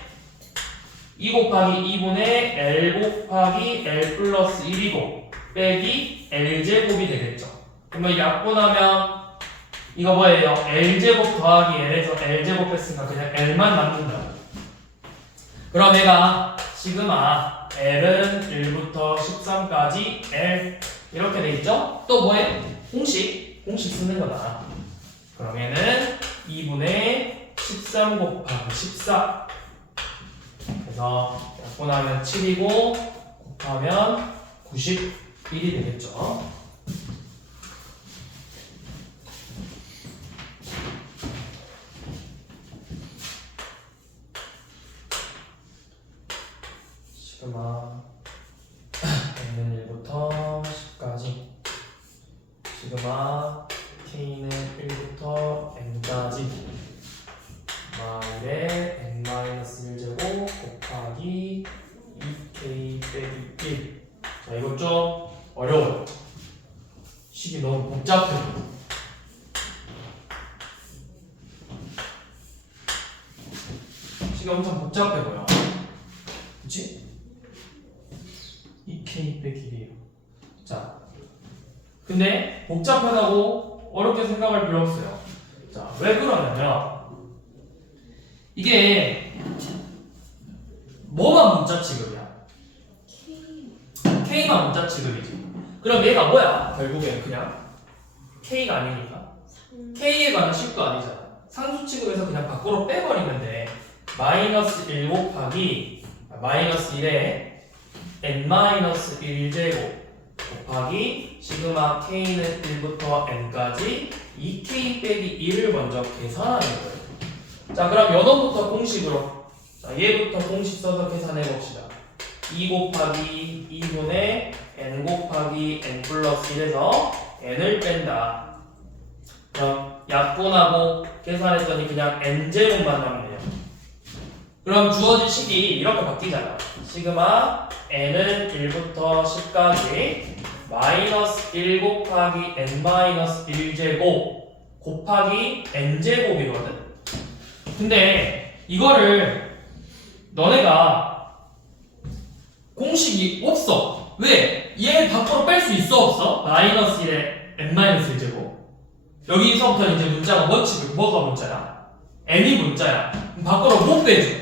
2 곱하기 2분의 L 곱하기 L 플러스 1이고 빼기 L제곱이 되겠죠. 그러면 약분하면 이거 뭐예요? L제곱 더하기 L에서 L제곱 했으니까 그냥 L만 남는다. 그럼 얘가 시그마 L은 1부터 13까지 L 이렇게 되겠죠? 또 뭐해? 공식 쓰는 거다. 그럼 얘는 2분의 13 곱하기 14 그래서 약분하면 7이고 곱하면 91이 되겠죠. 시그마 N은 1부터 10까지 시그마 K는 1부터 N까지 마일에 N-1제곱 곱하기 2K 빼기 1. 자, 이거 좀 어려워요. 식이 너무 복잡해요. 식이 엄청 복잡해 보여. 그치? 2K 빼기 1이에요. 자, 근데 복잡하다고 어렵게 생각할 필요 없어요. 자, 왜 그러냐면 이게 뭐만 문자 취급이야? K만 문자 취급이지. 그럼 얘가 뭐야? 결국엔 그냥 K가 아니니까 K에 관한 식도 아니잖아. 상수 취급에서 그냥 밖으로 빼버리면 돼. 마이너스 1 곱하기 마이너스 1에 N-1제곱 곱하기 시그마 K는 1부터 N까지 2K 빼기 1을 먼저 계산하는 거예요. 자, 그럼 연어부터 공식으로. 자, 얘부터 공식 써서 계산해 봅시다. 2 곱하기 2분의 N 곱하기 N 플러스 1에서 N을 뺀다. 그럼 약분하고 계산했더니 그냥 N제곱만 남네요. 그럼 주어진 식이 이렇게 바뀌잖아. 시그마 N은 1부터 10까지 마이너스 1 곱하기 N-1제곱 곱하기 N제곱이거든. 근데 이거를 너네가 공식이 없어. 왜? 얘 밖으로 뺄 수 있어 없어? 마이너스 1에 n-1제곱. 여기서부터 이제 문자가 뭐가 문자야? n이 문자야. 그럼 밖으로 못 빼줘.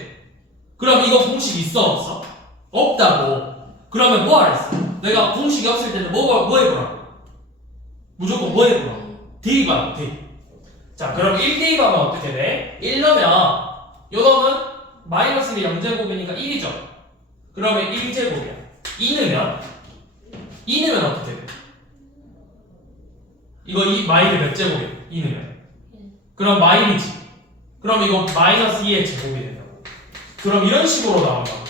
그럼 이거 공식 있어 없어? 없다고. 그러면 뭐 하랬어? 내가 공식이 없을 때는 뭐 해보라고? 무조건 뭐 해보라고? 대입하고 대입. 자, 그럼 1 대입하면 어떻게 돼? 1 넣으면 요 놈은 마이너스 1이 0제곱이니까 1이죠. 그러면 1제곱이야. 2 넣으면 어떻게 돼? 이거 마일이 몇 제곱이야? 2 넣으면. 그럼 마일이지. 그럼 이거 마이너스 2의 제곱이 된다고. 그럼 이런 식으로 나온다고.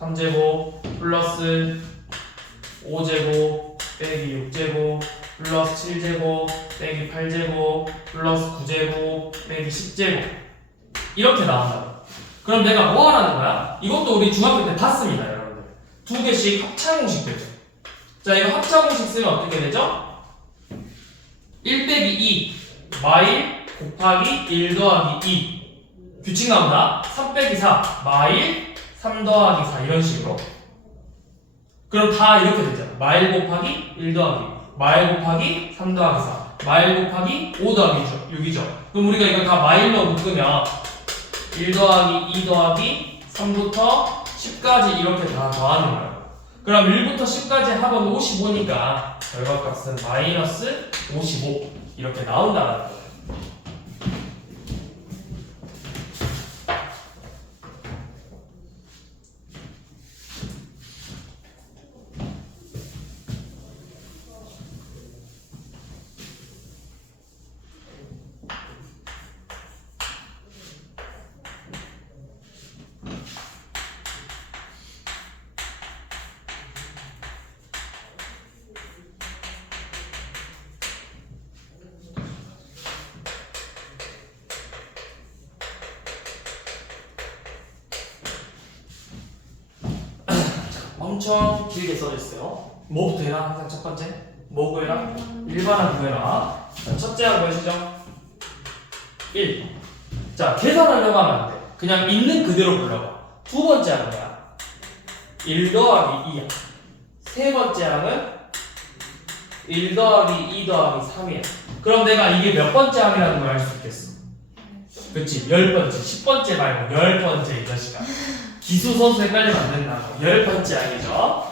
3제곱 플러스 5제곱 빼기 6제곱 플러스 7제곱 빼기 8제곱 플러스 9제곱 빼기 10제곱 이렇게 나온다고. 그럼 내가 뭐 하라는 거야? 이것도 우리 중학교 때 봤습니다, 여러분들. 두 개씩 합차공식 되죠. 자, 이거 합차공식 쓰면 어떻게 되죠? 1 빼기 2 마일 곱하기 1 더하기 2 규칙 나온다. 3 빼기 4 마일 3 더하기 4 이런 식으로. 그럼 다 이렇게 되잖아. 마일 곱하기 1 더하기 마일 곱하기 3 더하기 4 마일 곱하기 5 더하기 6이죠. 그럼 우리가 이거 다 마일로 묶으면 1 더하기 2 더하기 3부터 10까지 이렇게 다 더하는 거야. 그럼 1부터 10까지 합은 55니까 결과값은 마이너스 55 이렇게 나온다는 거예요. 엄청 길게 써졌어요. 뭐부터 해라? 항상 첫 번째 뭐 구해라? 일반항 구해라. 자, 첫째 항 보시죠. 1. 자, 계산하려고 하면 안 돼. 그냥 있는 그대로 불러봐. 두 번째 항은 뭐야? 1 더하기 2야. 세 번째 항은 1 더하기 2 더하기 3이야. 그럼 내가 이게 몇 번째 항이라는 걸 알 수 있겠어? 그치? 10번째, 10번째 말고 10번째 이 자식아. 기수 선수 헷갈리면 안 된다고. 10번째 항이죠.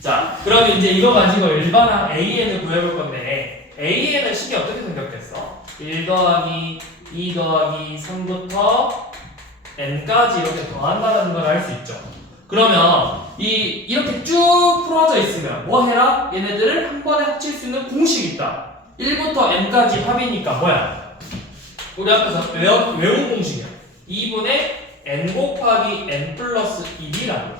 자, 그러면 이제 이거 가지고 일반항 AN을 구해볼 건데 AN은 식이 어떻게 생겼겠어? 1 더하기 2 더하기 3부터 n까지 이렇게 더한다는 걸 알 수 있죠. 그러면 이렇게 쭉 풀어져 있으면 뭐 해라? 얘네들을 한 번에 합칠 수 있는 공식이 있다. 1부터 n까지 합이니까 뭐야? 우리 앞에서 외운 공식이야. 2분의 n 곱하기 n 플러스 1이라고.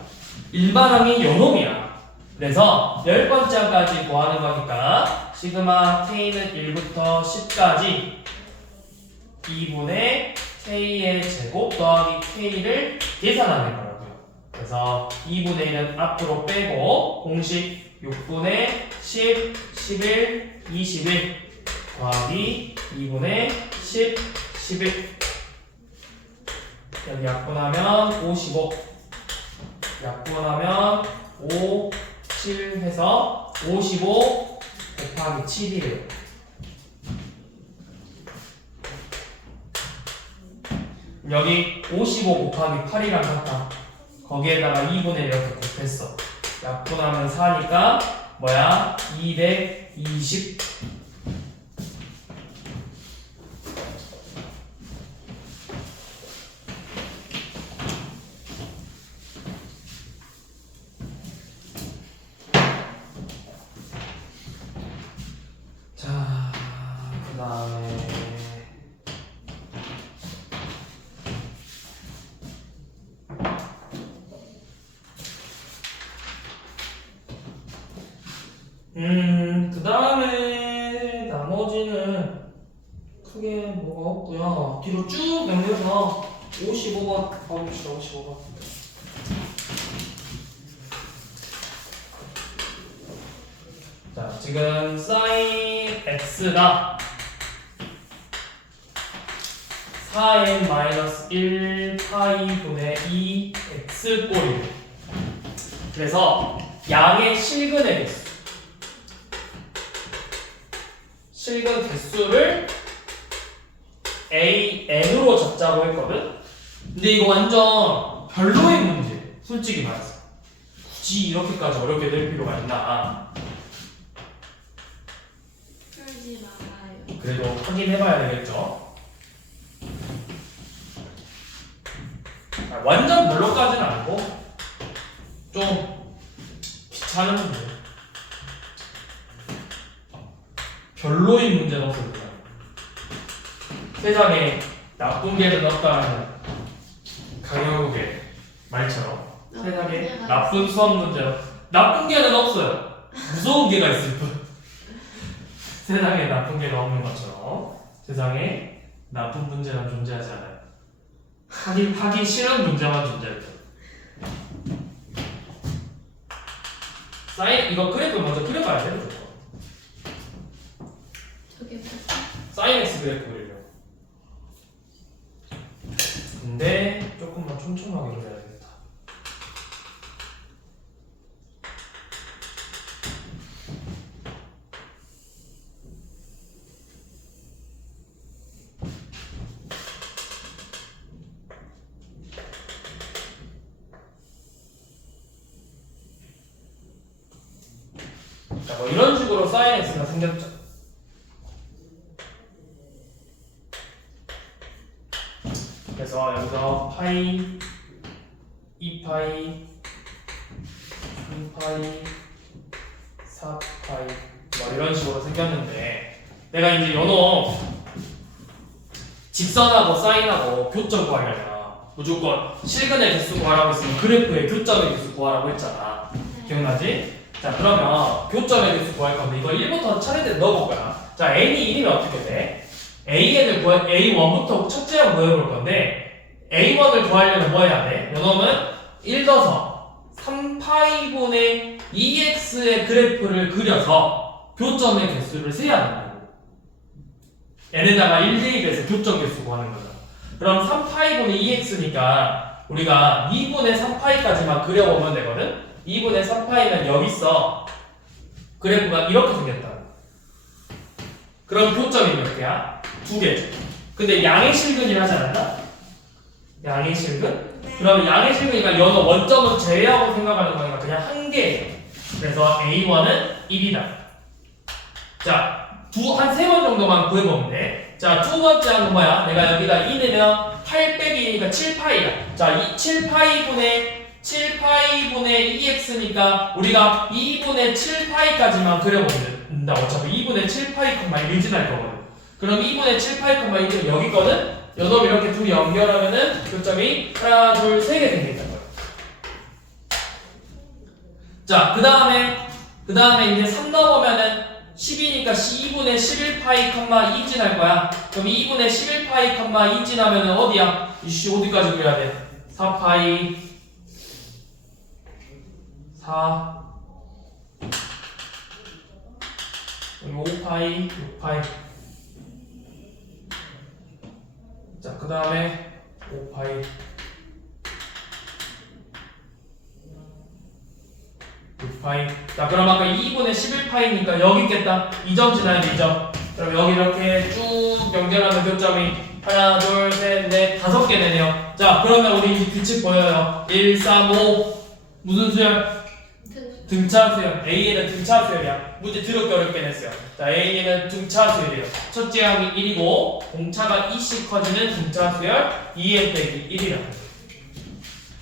일반항이 요놈이야. 그래서 10번째 항까지 구하는 거니까 시그마 k는 1부터 10까지 2분의 k의 제곱 더하기 k를 계산하는 거라고요. 그래서 2분의 1은 앞으로 빼고 공식 6분의 10, 11, 21 더하기 2분의 10, 11 여기 약분하면 55 약분하면 5, 7 해서 55 곱하기 7이래요. 여기 55 곱하기 8이랑 같다. 거기에다가 2분의 이렇게 곱했어. 약분하면 4니까 뭐야? 220 자, 그 다음에 그 다음에 나머지는 크게 뭐가 없고요. 뒤로 쭉 넘겨서 55번 가봅시다. 55번. 자, 지금 sin x가 4n-1 파이분의 2 x 꼴이에요. 그래서 양의 실근의 개수. 실근 개수를 n으로 적자고 했거든? 근데 이거 완전 별로인 문제. 솔직히 말해서. 굳이 이렇게까지 어렵게 될 필요가 있나? 풀지 말아요. 그래도 확인해봐야 되겠죠? 완전 별로까지는 아니고 좀 귀찮은 문제. 별로인 문제는 없습니다. 세상에 나쁜 개는 없다는 강영욱의 말처럼 세상에 나쁜 수학 문제는 나쁜 개는 없어요. 무서운 개가 있을 뿐. 세상에 나쁜 개가 없는 것처럼 세상에 나쁜 문제는 존재하지 않아요. 하기 싫은 문제만 존재할 뿐. 사인 이거 그래프 먼저 그려봐야 돼요. 저게 뭐지? 사인 x 그래프 그리려. 근데 조금만 촘촘하게 그려야겠다. 자, 뭐 이런 식으로 사인 x가 생겼죠. 그래서 여기서 파이, 2파이, 3파이, 4파이 뭐 이런 식으로 생겼는데 내가 이제 연어 직선하고 사인하고 교점 구하려면 무조건 실근의 개수 구하라고 했으면 그래프의 교점의 개수 구하라고 했잖아. 기억나지? 자 그러면 교점의 개수 구할 건데 이걸 1부터 차례대로 넣어볼 거야. 자 n이 1이면 어떻게 돼? A1부터 첫째로 구해볼 건데 A1을 구하려면 뭐 해야 돼? 요놈은 1 더서 3파이분의 2x의 그래프를 그려서 교점의 개수를 세야 된다고. n에다가 1 대입해서 교점 개수 구하는 거죠. 그럼 3파이분의 2x니까 우리가 2분의 3파이까지만 그려보면 되거든? 2분의 3파이는 여기 있어. 그래프가 이렇게 생겼다. 그럼 교점이 몇 개야? 2개죠. 근데 양의 실근이라 하지 않았나? 양의 실근? 네. 그러면 양의 실근이니까 연어 원점은 제외하고 생각하는 거니까 그냥 한 개예요. 그래서 A1은 1이다. 자, 한 3번 정도만 구해보면 돼. 자, 두 번째 하는 뭐야? 내가 여기다 2 넣으면 8 빼기니까 7파이다. 자, 이 7파이분의 2x니까 우리가 2분의 7파이까지만 그려보면 된다. 어차피 2분의 7파이 콤마 1이 지날 거거든. 그럼 2분의 7파이 콤마 1은 여기 거든? 요놈 이렇게 둘이 연결하면은 교점이 하나, 둘, 세 개 생긴다는 거야. 자, 그 다음에 이제 3 넣어보면은 10이니까 2분의 11파이 콤마 2 지날 거야. 그럼 2분의 11파이 콤마 2 지나면은 어디야? 이씨 어디까지 그려야 돼? 4파이 4 5파이 6파이. 자, 그 다음에 5파이 6파이. 자, 그럼 아까 2분의 11파이니까 여기 있겠다. 2점 지나야 돼, 2점. 그럼 여기 이렇게 쭉 연결하는 교점이 하나, 둘, 셋, 넷, 5개 되네요. 자, 그러면 우리 이제 규칙 보여요. 1, 3, 5 무슨 수열? 등차 수열. A에는 등차 수열이야. 문제 더럽게 어렵게 냈어요. 자, A에는 등차 수열이에요. 첫째 항이 1이고 공차가 2씩 커지는 등차 수열 2n 빼기 1이라고.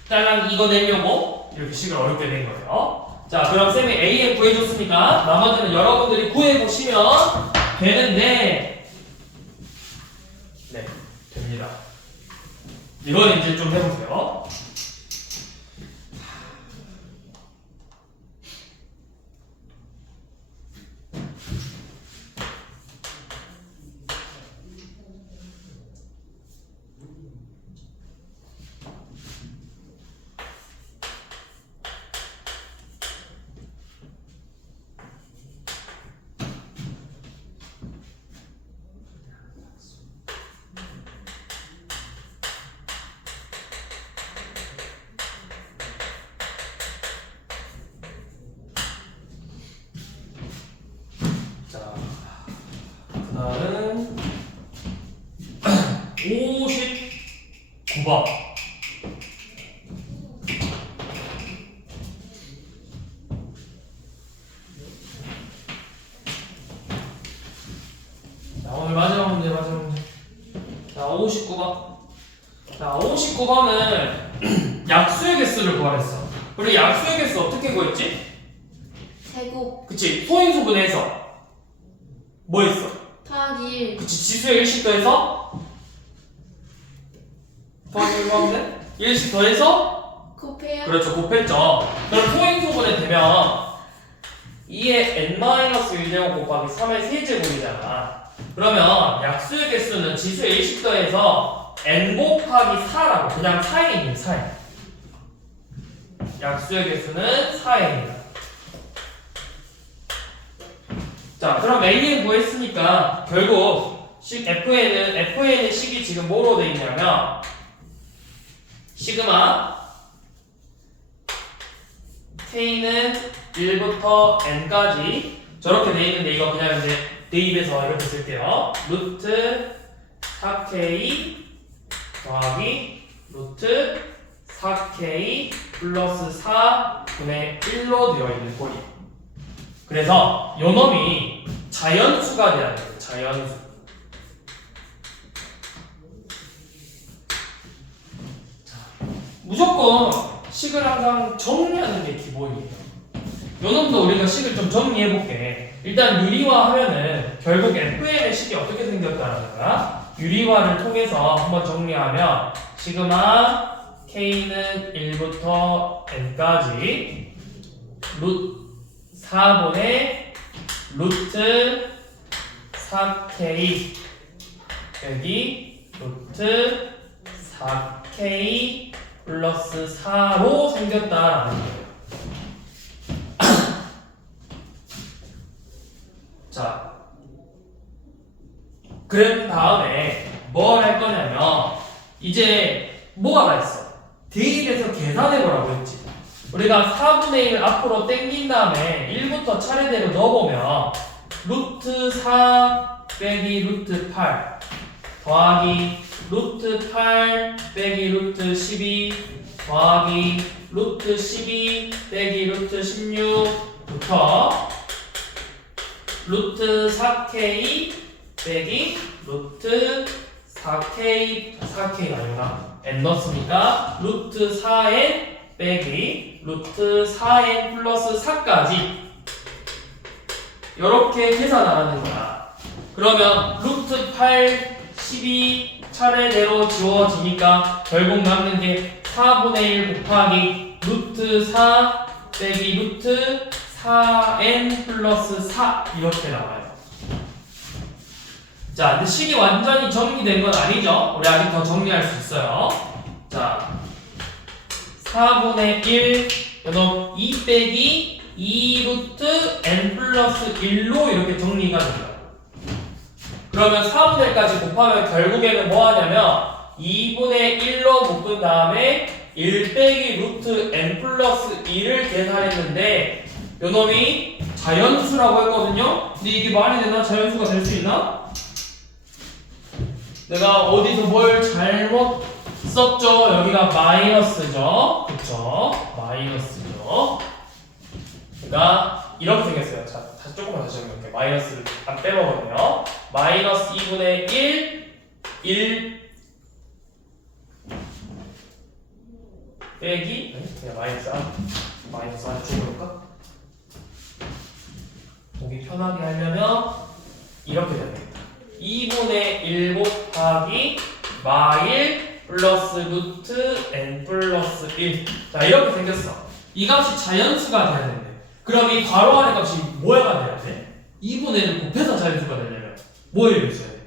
딸랑 이거 내려고 이렇게 식을 어렵게 낸 거예요. 자, 그럼 쌤이 A에 구해줬으니까 나머지는 여러분들이 구해보시면 되는데 네, 됩니다. 이건 이제 좀 해보세요. 59번. 자, 오늘 마지막 문제. 자, 59번. 자, 59번은 약수의 개수를 구하랬어. 우리 약수의 개수 어떻게 구했지? 제곱 그치, 소인수분해해서 뭐 했어? 더하기 1. 그치, 지수의 1씩 더해서 더하기 1로 하면 돼? 1씩 더해서 곱해요. 그렇죠, 곱했죠. 그럼 소인수분해 되면 2의 n-1제곱 곱하기 3의 세제곱이잖아. 그러면 약수의 개수는 지수의 1씩 더해서 n 곱하기 4라고, 그냥 4n이에요. 4n. 약수의 개수는 4n이다. 자, 그럼 AN 구했으니까 결국 FN의 식이 지금 뭐로 돼 있냐면 시그마 K는 1부터 N까지 저렇게 돼 있는데, 이거 그냥 이제 대입해서 이렇게 쓸게요. 루트 4K 더하기 루트 4K 플러스 4분의 1로 되어 있는 꼴이. 그래서 요 놈이 자연수가 돼야 돼요. 자연수. 자, 무조건 식을 항상 정리하는 게 기본이에요. 요 놈도 우리가 식을 좀 정리해볼게. 일단 유리화 하면은 결국 FN의 식이 어떻게 생겼다는 거야? 유리화를 통해서 한번 정리하면 시그마 K는 1부터 N까지 4분의 루트 4K 여기 루트 4K 플러스 4로 생겼다라는 거예요. 자, 그런 다음에 뭘 할 거냐면 이제 뭐가 있어? 대입해서 계산해보라고 했지. 우리가 4분의 1 앞으로 땡긴 다음에 1부터 차례대로 넣어보면 루트 4 빼기 루트 8 더하기 루트 8 빼기 루트 12 더하기 루트 12 빼기 루트 16부터 루트 4K 빼기 루트 4K 아니구나. N 넣었으니까 루트 4N 빼기 루트 4N 플러스 4까지 이렇게 계산하는 거야. 그러면 루트 8, 12 차례대로 지워지니까 결국 남는 게 4분의 1 곱하기 루트 4 빼기 루트 4N 플러스 4 이렇게 나와요. 자, 근데 식이 완전히 정리된 건 아니죠? 우리 아직 더 정리할 수 있어요. 자, 4분의 1 그럼 2 빼기 2 루트 n 플러스 1로 이렇게 정리가 됩니다. 그러면 4분의 1까지 곱하면 결국에는 뭐 하냐면 2분의 1로 묶은 다음에 1 빼기 루트 n 플러스 2를 계산했는데 요놈이 자연수라고 했거든요. 근데 이게 말이 되나? 자연수가 될 수 있나? 내가 어디서 뭘 잘못 썼죠? 여기가 마이너스죠? 그쵸? 마이너스죠? 그러니까 이렇게 생겼어요. 자, 다시 조금만 다시 정리할게요. 마이너스를 안 빼먹었네요. 마이너스 2분의 1 빼기 그냥 마이너스 안 줄여볼까? 보기 편하게 하려면 이렇게 됩니다. 2분의 1 곱하기 마1 플러스 루트 n 플러스 1. 자, 이렇게 생겼어. 이 값이 자연수가 돼야 된대. 그럼 이 괄호 안의 값이 뭐가 돼야 돼? 2분의 1을 곱해서 자연수가 되려면 뭐에 비해줘야 돼?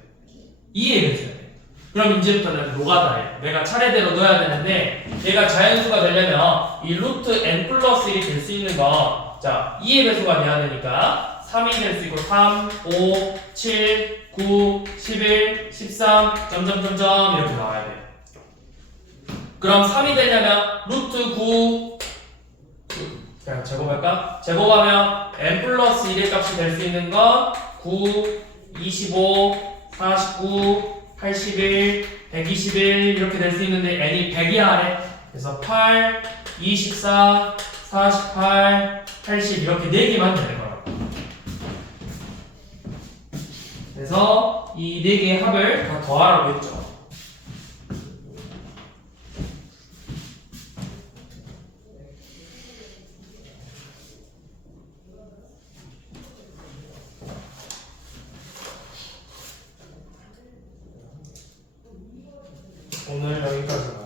2에 비해줘야 돼. 그럼 이제부터는 노가다예요. 내가 차례대로 넣어야 되는데 얘가 자연수가 되려면 이 루트 n 플러스 1이 될 수 있는 건 자, 2의 배수가 돼야 되니까 3이 될 수 있고 3, 5, 7, 9, 11, 13 점점점점 이렇게 나와야 돼요. 그럼 3이 되려면 루트 9 그냥 제곱할까? 제곱하면 n 플러스 1의 값이 될 수 있는 건 9, 25, 49, 81, 121 이렇게 될 수 있는데 n이 100이야 아래. 그래서 8, 24, 48, 80 이렇게 4개만 되는 거라고. 그래서 이 4개의 합을 다 더하라고 했죠. 오늘 여기까지.